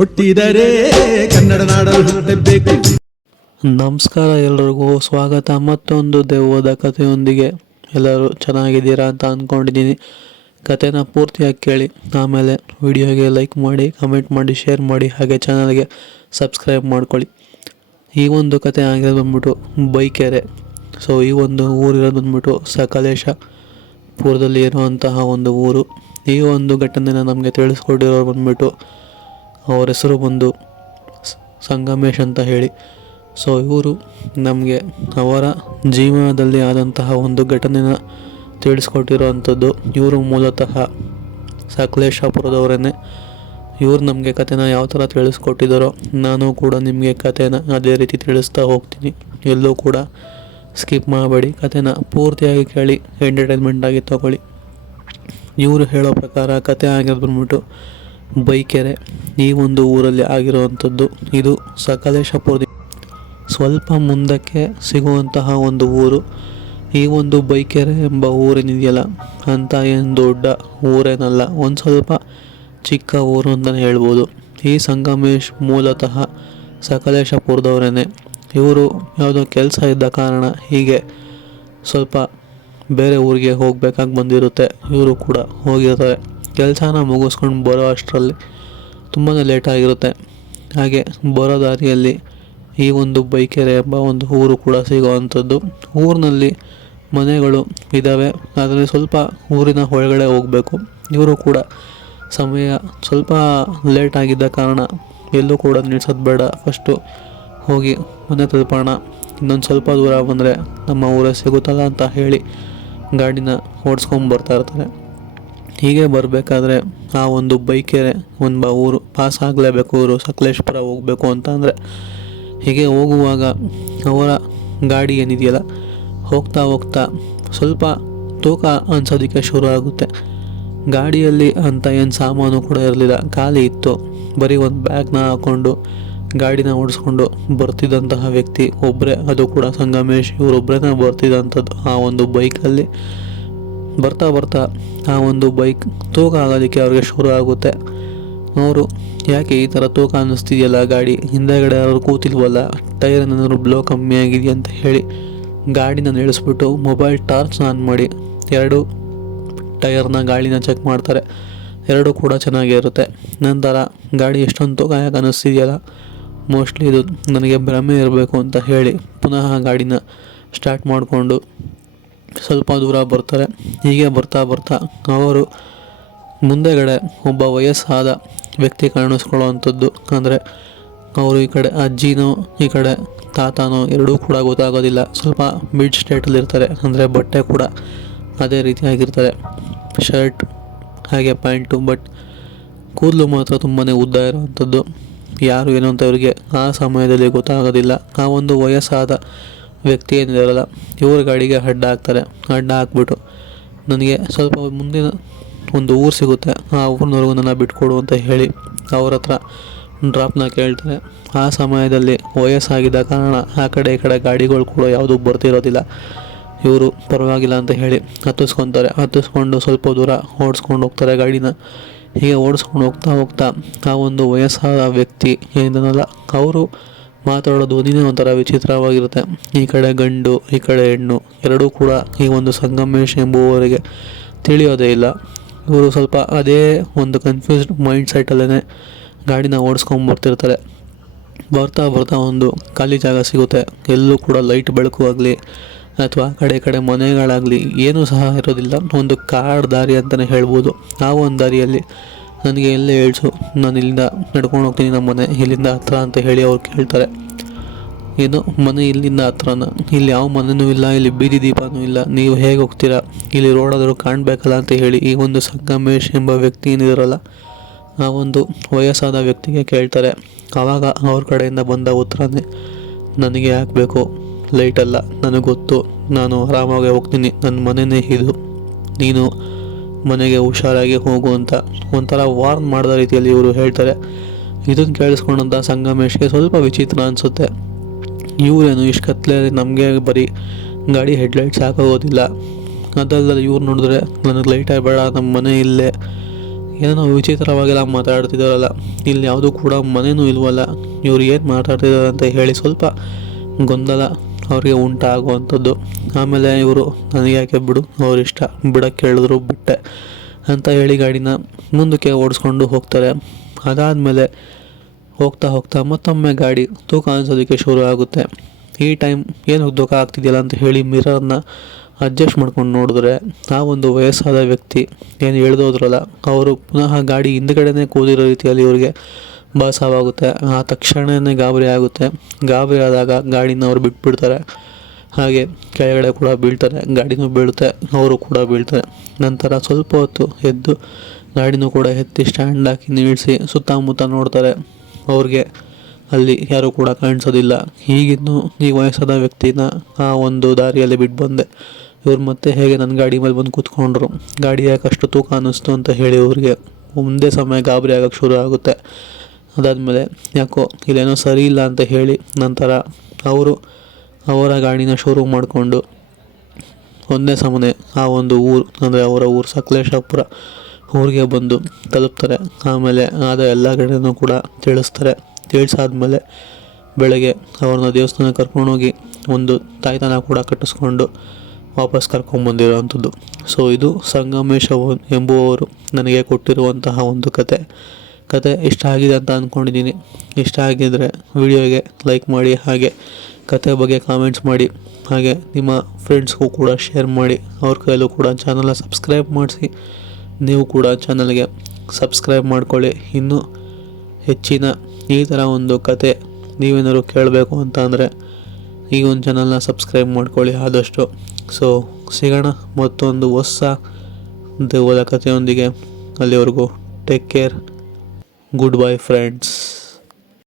ಹುಟ್ಟಿದರೆ ಕನ್ನಡ ನಾಡಲು ಹುಟ್ಟಬೇಕು. ನಮಸ್ಕಾರ, ಎಲ್ಲರಿಗೂ ಸ್ವಾಗತ ಮತ್ತೊಂದು ದೆವ್ವದ ಕಥೆಯೊಂದಿಗೆ. ಎಲ್ಲರೂ ಚೆನ್ನಾಗಿದ್ದೀರಾ ಅಂತ ಅಂದ್ಕೊಂಡಿದ್ದೀನಿ. ಕಥೆನ ಪೂರ್ತಿಯಾಗಿ ಕೇಳಿ, ಆಮೇಲೆ ವಿಡಿಯೋಗೆ ಲೈಕ್ ಮಾಡಿ, ಕಮೆಂಟ್ ಮಾಡಿ, ಶೇರ್ ಮಾಡಿ, ಹಾಗೆ ಚಾನಲ್ಗೆ ಸಬ್ಸ್ಕ್ರೈಬ್ ಮಾಡ್ಕೊಳ್ಳಿ. ಈ ಒಂದು ಕಥೆ ಆಗಿರೋದು ಬಂದ್ಬಿಟ್ಟು ಬೈಕೆರೆ. ಸೊ ಈ ಒಂದು ಊರಿರೋದು ಬಂದ್ಬಿಟ್ಟು ಸಕಲೇಶಪುರದಲ್ಲಿ ಇರುವಂತಹ ಒಂದು ಊರು. ಈ ಒಂದು ಘಟನೆನ ನಮಗೆ ತಿಳಿಸ್ಕೊಟ್ಟಿರೋರು ಬಂದ್ಬಿಟ್ಟು ಅವ್ರ ಹೆಸರು ಬಂದು ಸಂಗಮೇಶ್ ಅಂತ ಹೇಳಿ. ಸೊ ಇವರು ನಮಗೆ ಅವರ ಜೀವನದಲ್ಲಿ ಆದಂತಹ ಒಂದು ಘಟನೆನ ತಿಳಿಸ್ಕೊಟ್ಟಿರೋ ಅಂಥದ್ದು. ಇವರು ಮೂಲತಃ ಸಕಲೇಶಪುರದವರೇ. ಇವರು ನಮಗೆ ಕಥೆನ ಯಾವ ಥರ ತಿಳಿಸ್ಕೊಟ್ಟಿದ್ದಾರೋ ನಾನು ಕೂಡ ನಿಮಗೆ ಕಥೆನ ಅದೇ ರೀತಿ ತಿಳಿಸ್ತಾ ಹೋಗ್ತೀನಿ. ಎಲ್ಲೂ ಕೂಡ ಸ್ಕಿಪ್ ಮಾಡಬೇಡಿ, ಕಥೆನ ಪೂರ್ತಿಯಾಗಿ ಕೇಳಿ, ಎಂಟರ್ಟೈನ್ಮೆಂಟಾಗಿ ತಗೊಳ್ಳಿ. ಇವರು ಹೇಳೋ ಪ್ರಕಾರ ಕತೆ ಆಗಿರೋದು ಬಂದ್ಬಿಟ್ಟು ಬೈಕೆರೆ. ಈ ಒಂದು ಊರಲ್ಲಿ ಆಗಿರುವಂಥದ್ದು. ಇದು ಸಕಲೇಶಪುರದ ಸ್ವಲ್ಪ ಮುಂದಕ್ಕೆ ಸಿಗುವಂತಹ ಒಂದು ಊರು. ಈ ಒಂದು ಬೈಕೆರೆ ಎಂಬ ಊರೇನಿದೆಯಲ್ಲ ಅಂತ ಏನು ದೊಡ್ಡ ಊರೇನಲ್ಲ, ಒಂದು ಸ್ವಲ್ಪ ಚಿಕ್ಕ ಊರು ಅಂತಲೇ ಹೇಳ್ಬೋದು. ಈ ಸಂಗಮೇಶ್ ಮೂಲತಃ ಸಕಲೇಶಪುರದವರೇ. ಇವರು ಯಾವುದೋ ಕೆಲಸ ಇದ್ದ ಕಾರಣ ಹೀಗೆ ಸ್ವಲ್ಪ ಬೇರೆ ಊರಿಗೆ ಹೋಗಬೇಕಾಗಿ ಬಂದಿರುತ್ತೆ. ಇವರು ಕೂಡ ಹೋಗಿರ್ತಾರೆ. ಕೆಲಸನ ಮುಗಿಸ್ಕೊಂಡು ಬರೋ ಅಷ್ಟರಲ್ಲಿ ತುಂಬಾ ಲೇಟ್ ಆಗಿರುತ್ತೆ. ಹಾಗೆ ಬರೋ ದಾರಿಯಲ್ಲಿ ಈ ಒಂದು ಬೈಕೆರೆ ಎಂಬ ಒಂದು ಊರು ಕೂಡ ಸಿಗೋವಂಥದ್ದು. ಊರಿನಲ್ಲಿ ಮನೆಗಳು ಇದ್ದಾವೆ, ಆದರೆ ಸ್ವಲ್ಪ ಊರಿನ ಒಳಗಡೆ ಹೋಗಬೇಕು. ಇವರು ಕೂಡ ಸಮಯ ಸ್ವಲ್ಪ ಲೇಟ್ ಆಗಿದ್ದ ಕಾರಣ ಎಲ್ಲೂ ಕೂಡ ನಿಲ್ಸೋದು ಬೇಡ, ಫಸ್ಟು ಹೋಗಿ ಮನೆ ತಲುಪೋಣ, ಇನ್ನೊಂದು ಸ್ವಲ್ಪ ದೂರ ಬಂದರೆ ನಮ್ಮ ಊರೇ ಸಿಗುತ್ತಲ್ಲ ಅಂತ ಹೇಳಿ ಗಾಡಿನ ಓಡಿಸ್ಕೊಂಬರ್ತಾ ಇರ್ತಾರೆ. ಹೀಗೆ ಬರಬೇಕಾದ್ರೆ ಆ ಒಂದು ಬೈಕೆರೆ ಎಂಬ ಊರು ಪಾಸ್ ಆಗಲೇಬೇಕು. ಇವರು ಸಕಲೇಶಪುರ ಹೋಗಬೇಕು ಅಂತ ಅಂದರೆ ಹೀಗೆ ಹೋಗುವಾಗ ಅವರ ಗಾಡಿ ಏನಿದೆಯಲ್ಲ ಹೋಗ್ತಾ ಹೋಗ್ತಾ ಸ್ವಲ್ಪ ತೂಕ ಅನ್ಸೋದಕ್ಕೆ ಶುರು ಆಗುತ್ತೆ. ಗಾಡಿಯಲ್ಲಿ ಅಂತ ಏನು ಸಾಮಾನು ಕೂಡ ಇರಲಿಲ್ಲ, ಖಾಲಿ ಇತ್ತು. ಬರೀ ಒಂದು ಬ್ಯಾಗ್ನ ಹಾಕ್ಕೊಂಡು ಗಾಡಿನ ಓಡಿಸ್ಕೊಂಡು ಬರ್ತಿದ್ದಂತಹ ವ್ಯಕ್ತಿ ಒಬ್ಬರೇ, ಅದು ಕೂಡ ಸಂಗಮೇಶ್. ಇವರೊಬ್ಬರೇ ಬರ್ತಿದ್ದಂಥದ್ದು ಆ ಒಂದು ಬೈಕಲ್ಲಿ. ಬರ್ತಾ ಬರ್ತಾ ಆ ಒಂದು ಬೈಕ್ ತೂಕ ಆಗೋದಕ್ಕೆ ಅವ್ರಿಗೆ ಶುರು ಆಗುತ್ತೆ. ಅವರು ಯಾಕೆ ಈ ಥರ ತೂಕ ಅನ್ನಿಸ್ತಿದೆಯಲ್ಲ ಗಾಡಿ, ಹಿಂದೆಗಡೆ ಯಾರು ಕೂತಿಲ್ವಲ್ಲ, ಟೈರ್ ಏನಾದರೂ ಬ್ಲೋ ಕಮ್ಮಿ ಆಗಿದೆಯಾ ಅಂತ ಹೇಳಿ ಗಾಡಿನ ನಿಲ್ಲಿಸ್ಬಿಟ್ಟು ಮೊಬೈಲ್ ಟಾರ್ಚ್ನ ಆನ್ ಮಾಡಿ 2 ಟೈರ್ನ ಗಾಡಿನ ಚೆಕ್ ಮಾಡ್ತಾರೆ. 2 ಕೂಡ ಚೆನ್ನಾಗೇ ಇರುತ್ತೆ. ನಂತರ ಗಾಡಿ ಎಷ್ಟೊಂದು ತೂಕ ಯಾಕೆ ಅನ್ನಿಸ್ತಿದೆಯಲ್ಲ, ಮೋಸ್ಟ್ಲಿ ಇದು ನನಗೆ ಭ್ರಮೆ ಇರಬೇಕು ಅಂತ ಹೇಳಿ ಪುನಃ ಗಾಡಿನ ಸ್ಟಾರ್ಟ್ ಮಾಡಿಕೊಂಡು ಸ್ವಲ್ಪ ದೂರ ಬರ್ತಾರೆ. ಹೀಗೆ ಬರ್ತಾ ಬರ್ತಾ ಅವರು ಮುಂದೆಗಡೆ ಒಬ್ಬ ವಯಸ್ಸಾದ ವ್ಯಕ್ತಿ ಕಾಣಿಸ್ಕೊಳ್ಳೋವಂಥದ್ದು. ಅಂದರೆ ಅವರು ಈ ಕಡೆ ಅಜ್ಜಿನೋ ಈ ಕಡೆ ತಾತನೋ ಎರಡೂ ಕೂಡ ಗೊತ್ತಾಗೋದಿಲ್ಲ. ಸ್ವಲ್ಪ ಮಿಡ್ ಸ್ಟೇಟಲ್ಲಿ ಇರ್ತಾರೆ. ಅಂದರೆ ಬಟ್ಟೆ ಕೂಡ ಅದೇ ರೀತಿಯಾಗಿರ್ತಾರೆ, ಶರ್ಟ್ ಹಾಗೆ ಪ್ಯಾಂಟು. ಬಟ್ ಕೂದಲು ಮಾತ್ರ ತುಂಬಾ ಉದ್ದ ಇರೋವಂಥದ್ದು. ಯಾರು ಏನು ಅಂತ ಇವರಿಗೆ ಆ ಸಮಯದಲ್ಲಿ ಗೊತ್ತಾಗೋದಿಲ್ಲ. ಆ ಒಂದು ವಯಸ್ಸಾದ ವ್ಯಕ್ತಿ ಏನಿದಾರಲ್ಲ ಇವ್ರ ಗಾಡಿಗೆ ಅಡ್ಡ ಹಾಕ್ತಾರೆ. ಅಡ್ಡ ಹಾಕ್ಬಿಟ್ಟು ನನಗೆ ಸ್ವಲ್ಪ ಮುಂದಿನ ಒಂದು ಊರು ಸಿಗುತ್ತೆ, ಆ ಊರಿನವರೆಗೂ ನನ್ನ ಬಿಟ್ಕೊಡು ಅಂತ ಹೇಳಿ ಅವ್ರ ಹತ್ರ ಡ್ರಾಪ್ನ ಕೇಳ್ತಾರೆ. ಆ ಸಮಯದಲ್ಲಿ ವಯಸ್ಸಾಗಿದ್ದ ಕಾರಣ ಆ ಕಡೆ ಈ ಕಡೆ ಗಾಡಿಗಳು ಕೂಡ ಯಾವುದೂ ಬರ್ತಿರೋದಿಲ್ಲ. ಇವರು ಪರವಾಗಿಲ್ಲ ಅಂತ ಹೇಳಿ ಹತ್ತಿಸ್ಕೊತಾರೆ. ಹತ್ತಿಸ್ಕೊಂಡು ಸ್ವಲ್ಪ ದೂರ ಓಡಿಸ್ಕೊಂಡು ಹೋಗ್ತಾರೆ ಗಾಡಿನ. ಹೀಗೆ ಓಡಿಸ್ಕೊಂಡು ಹೋಗ್ತಾ ಹೋಗ್ತಾ ಆ ಒಂದು ವಯಸ್ಸಾದ ವ್ಯಕ್ತಿ ಏನಿದಾನಲ್ಲ ಅವರು ಮಾತಾಡೋ ಧ್ವನಿನೇ ಒಂಥರ ವಿಚಿತ್ರವಾಗಿರುತ್ತೆ. ಈ ಕಡೆ ಗಂಡು ಈ ಕಡೆ ಹೆಣ್ಣು ಎರಡೂ ಕೂಡ ಈ ಒಂದು ಸಂಗಮೇಶ್ ಎಂಬುವವರಿಗೆ ತಿಳಿಯೋದೇ ಇಲ್ಲ. ಇವರು ಸ್ವಲ್ಪ ಅದೇ ಒಂದು ಕನ್ಫ್ಯೂಸ್ಡ್ ಮೈಂಡ್ ಸೆಟ್ಟಲ್ಲೇ ಗಾಡಿನ ಓಡಿಸ್ಕೊಂಬರ್ತಿರ್ತಾರೆ. ಬರ್ತಾ ಬರ್ತಾ ಒಂದು ಖಾಲಿ ಜಾಗ ಸಿಗುತ್ತೆ. ಎಲ್ಲೂ ಕೂಡ ಲೈಟ್ ಬೆಳಕು ಆಗಲಿ ಅಥವಾ ಕಡೆ ಕಡೆ ಮನೆಗಳಾಗಲಿ ಏನೂ ಸಹ ಇರೋದಿಲ್ಲ. ಒಂದು ಕಾಡು ದಾರಿ ಅಂತಲೇ ಹೇಳ್ಬೋದು. ಆ ಒಂದು ದಾರಿಯಲ್ಲಿ ನನಗೆ ಎಲ್ಲೇ ಹೇಳ್ಸು, ನಾನು ಇಲ್ಲಿಂದ ನಡ್ಕೊಂಡು ಹೋಗ್ತೀನಿ, ನಮ್ಮ ಮನೆ ಇಲ್ಲಿಂದ ಹತ್ರ ಅಂತ ಹೇಳಿ ಅವ್ರು ಕೇಳ್ತಾರೆ. ಏನು ಮನೆ ಇಲ್ಲಿಂದ ಹತ್ರನ? ಇಲ್ಲಿ ಯಾವ ಮನೆಯೂ ಇಲ್ಲ, ಇಲ್ಲಿ ಬೀದಿ ದೀಪನೂ ಇಲ್ಲ, ನೀವು ಹೇಗೆ ಹೋಗ್ತೀರಾ? ಇಲ್ಲಿ ರೋಡಾದರೂ ಕಾಣಬೇಕಲ್ಲ ಅಂತ ಹೇಳಿ ಈ ಒಂದು ಸಂಗಮೇಶ್ ಎಂಬ ವ್ಯಕ್ತಿ ಏನಿದಾರಲ್ಲ ಆ ಒಂದು ವಯಸ್ಸಾದ ವ್ಯಕ್ತಿಗೆ ಕೇಳ್ತಾರೆ. ಆವಾಗ ಅವ್ರ ಕಡೆಯಿಂದ ಬಂದ ಉತ್ತರನೇ, ನನಗೆ ಹಾಕಬೇಕು ಲೈಟಲ್ಲ, ನನಗೆ ಗೊತ್ತು, ನಾನು ಆರಾಮಾಗಿ ಹೋಗ್ತೀನಿ, ನನ್ನ ಮನೆಯೇ ಇದು, ನೀನು ಮನೆಗೆ ಹುಷಾರಾಗಿ ಹೋಗು ಅಂತ ಒಂಥರ ವಾರ್ನ್ ಮಾಡಿದ ರೀತಿಯಲ್ಲಿ ಇವರು ಹೇಳ್ತಾರೆ. ಇದನ್ನು ಕೇಳಿಸ್ಕೊಂಡಂಥ ಸಂಗಮೇಶ್ಗೆ ಸ್ವಲ್ಪ ವಿಚಿತ್ರ ಅನಿಸುತ್ತೆ. ಇವರೇನು ಇಷ್ಟು ಕತ್ಲೆಯಲ್ಲಿ ನಮಗೆ ಬರೀ ಗಾಡಿ ಹೆಡ್ಲೈಟ್ಸ್ ಹಾಕೋಗೋದಿಲ್ಲ, ಅದಲ್ಲದೆ ಇವ್ರು ನೋಡಿದ್ರೆ ನನಗೆ ಲೈಟೇ ಬೇಡ, ನಮ್ಮ ಮನೆ ಇಲ್ಲೇ, ಏನೋ ವಿಚಿತ್ರವಾಗೆಲ್ಲ ಮಾತಾಡ್ತಿದ್ದಾರಲ್ಲ, ಇಲ್ಲಿ ಯಾವುದೂ ಕೂಡ ಮನೆಯೂ ಇಲ್ವಲ್ಲ, ಇವ್ರು ಏನು ಮಾತಾಡ್ತಿದ್ದಾರೆ ಅಂತ ಹೇಳಿ ಸ್ವಲ್ಪ ಗೊಂದಲ ಅವ್ರಿಗೆ ಉಂಟಾಗುವಂಥದ್ದು. ಆಮೇಲೆ ಇವರು ನನಗೆ ಯಾಕೆ ಬಿಡು, ಅವರಿಷ್ಟ, ಬಿಡೋಕ್ಕೆ ಹೇಳಿದ್ರು ಬಿಟ್ಟೆ ಅಂತ ಹೇಳಿ ಗಾಡಿನ ಮುಂದಕ್ಕೆ ಓಡಿಸ್ಕೊಂಡು ಹೋಗ್ತಾರೆ. ಅದಾದಮೇಲೆ ಹೋಗ್ತಾ ಹೋಗ್ತಾ ಮತ್ತೊಮ್ಮೆ ಗಾಡಿ ತೂಕ ಅನಿಸೋದಕ್ಕೆ ಶುರು ಆಗುತ್ತೆ. ಈ ಟೈಮ್ ಏನು ತೂಕ ಆಗ್ತಿದೆಯಲ್ಲ ಅಂತ ಹೇಳಿ ಮಿರರ್ನ ಅಡ್ಜಸ್ಟ್ ಮಾಡ್ಕೊಂಡು ನೋಡಿದ್ರೆ ಆ ಒಂದು ವಯಸ್ಸಾದ ವ್ಯಕ್ತಿ ಏನು ಇಳಿದೋದ್ರಲ್ಲ ಅವರು ಪುನಃ ಗಾಡಿ ಹಿಂದ್ಗಡೆನೇ ಕೂದಿರೋ ರೀತಿಯಲ್ಲಿ ಇವ್ರಿಗೆ ಭಾಸವಾಗುತ್ತೆ. ಆ ತಕ್ಷಣವೇ ಗಾಬರಿ ಆಗುತ್ತೆ. ಗಾಬರಿ ಆದಾಗ ಗಾಡಿನ ಅವ್ರು ಬಿಟ್ಬಿಡ್ತಾರೆ. ಹಾಗೆ ಕೆಳಗಡೆ ಕೂಡ ಬೀಳ್ತಾರೆ, ಗಾಡಿನೂ ಬೀಳುತ್ತೆ, ಅವರು ಕೂಡ ಬೀಳ್ತಾರೆ. ನಂತರ ಸ್ವಲ್ಪ ಹೊತ್ತು ಎದ್ದು ಗಾಡಿನೂ ಕೂಡ ಎತ್ತಿ ಸ್ಟ್ಯಾಂಡ್ ಹಾಕಿ ನಿಲ್ಲಿಸಿ ಸುತ್ತಮುತ್ತ ನೋಡ್ತಾರೆ. ಅವ್ರಿಗೆ ಅಲ್ಲಿ ಯಾರೂ ಕೂಡ ಕಾಣಿಸೋದಿಲ್ಲ. ಹೀಗಿನ್ನೂ ಈ ವಯಸ್ಸಾದ ವ್ಯಕ್ತಿನ ಆ ಒಂದು ದಾರಿಯಲ್ಲಿ ಬಿಟ್ಟು ಬಂದೆ, ಇವ್ರು ಮತ್ತೆ ಹೇಗೆ ನನ್ನ ಗಾಡಿ ಮೇಲೆ ಬಂದು ಕೂತ್ಕೊಂಡ್ರು, ಗಾಡಿ ಯಾಕಷ್ಟು ತೂಕ ಅನ್ನಿಸ್ತು ಅಂತ ಹೇಳಿ ಇವ್ರಿಗೆ ಒಂದೇ ಸಮಯ ಗಾಬರಿ ಆಗೋಕ್ಕೆ ಶುರು ಆಗುತ್ತೆ. ಅದಾದಮೇಲೆ ಯಾಕೋ ಇಲ್ಲೇನೋ ಸರಿ ಇಲ್ಲ ಅಂತ ಹೇಳಿ ನಂತರ ಅವರು ಅವರ ಗಾಡಿನ ಶುರು ಮಾಡಿಕೊಂಡು ಒಂದೇ ಸಮನೆ ಆ ಒಂದು ಊರು ಅಂದರೆ ಅವರ ಊರು ಸಕಲೇಶಪುರ ಊರಿಗೆ ಬಂದು ತಲುಪ್ತಾರೆ. ಆಮೇಲೆ ಆದ ಎಲ್ಲ ಕಡೆಯೂ ಕೂಡ ತಿಳಿಸ್ತಾರೆ. ತಿಳಿಸಾದ್ಮೇಲೆ ಬೆಳಗ್ಗೆ ಅವ್ರನ್ನ ದೇವಸ್ಥಾನಕ್ಕೆ ಕರ್ಕೊಂಡೋಗಿ ಒಂದು ತಾಯ್ತನ ಕೂಡ ಕಟ್ಟಿಸ್ಕೊಂಡು ವಾಪಸ್ ಕರ್ಕೊಂಬಂದಿರೋ ಅಂಥದ್ದು. ಸೊ ಇದು ಸಂಗಮೇಶ್ ಎಂಬುವವರು ನನಗೆ ಕೊಟ್ಟಿರುವಂತಹ ಒಂದು ಕತೆ ಇಷ್ಟ ಆಗಿದೆ ಅಂತ ಅಂದ್ಕೊಂಡಿದ್ದೀನಿ. ಇಷ್ಟ ಆಗಿದ್ದರೆ ವಿಡಿಯೋಗೆ ಲೈಕ್ ಮಾಡಿ, ಹಾಗೆ ಕತೆ ಬಗ್ಗೆ ಕಾಮೆಂಟ್ಸ್ ಮಾಡಿ, ಹಾಗೆ ನಿಮ್ಮ ಫ್ರೆಂಡ್ಸ್ಗೂ ಕೂಡ ಶೇರ್ ಮಾಡಿ, ಅವ್ರ ಕೈಯಲ್ಲೂ ಕೂಡ ಚಾನಲ್ನ ಸಬ್ಸ್ಕ್ರೈಬ್ ಮಾಡಿಸಿ. ನೀವು ಕೂಡ ಚಾನಲ್ಗೆ ಸಬ್ಸ್ಕ್ರೈಬ್ ಮಾಡ್ಕೊಳ್ಳಿ. ಇನ್ನೂ ಹೆಚ್ಚಿನ ಈ ಥರ ಒಂದು ಕತೆ ನೀವೇನಾದ್ರು ಕೇಳಬೇಕು ಅಂತ ಅಂದರೆ ಈ ಒಂದು ಚಾನಲ್ನ ಸಬ್ಸ್ಕ್ರೈಬ್ ಮಾಡ್ಕೊಳ್ಳಿ ಆದಷ್ಟು. ಸೊ ಸಿಗೋಣ ಮತ್ತೊಂದು ಹೊಸ ದೆವ್ವದ ಕಥೆಯೊಂದಿಗೆ. ಅಲ್ಲಿವರೆಗೂ take care. Good bye friends.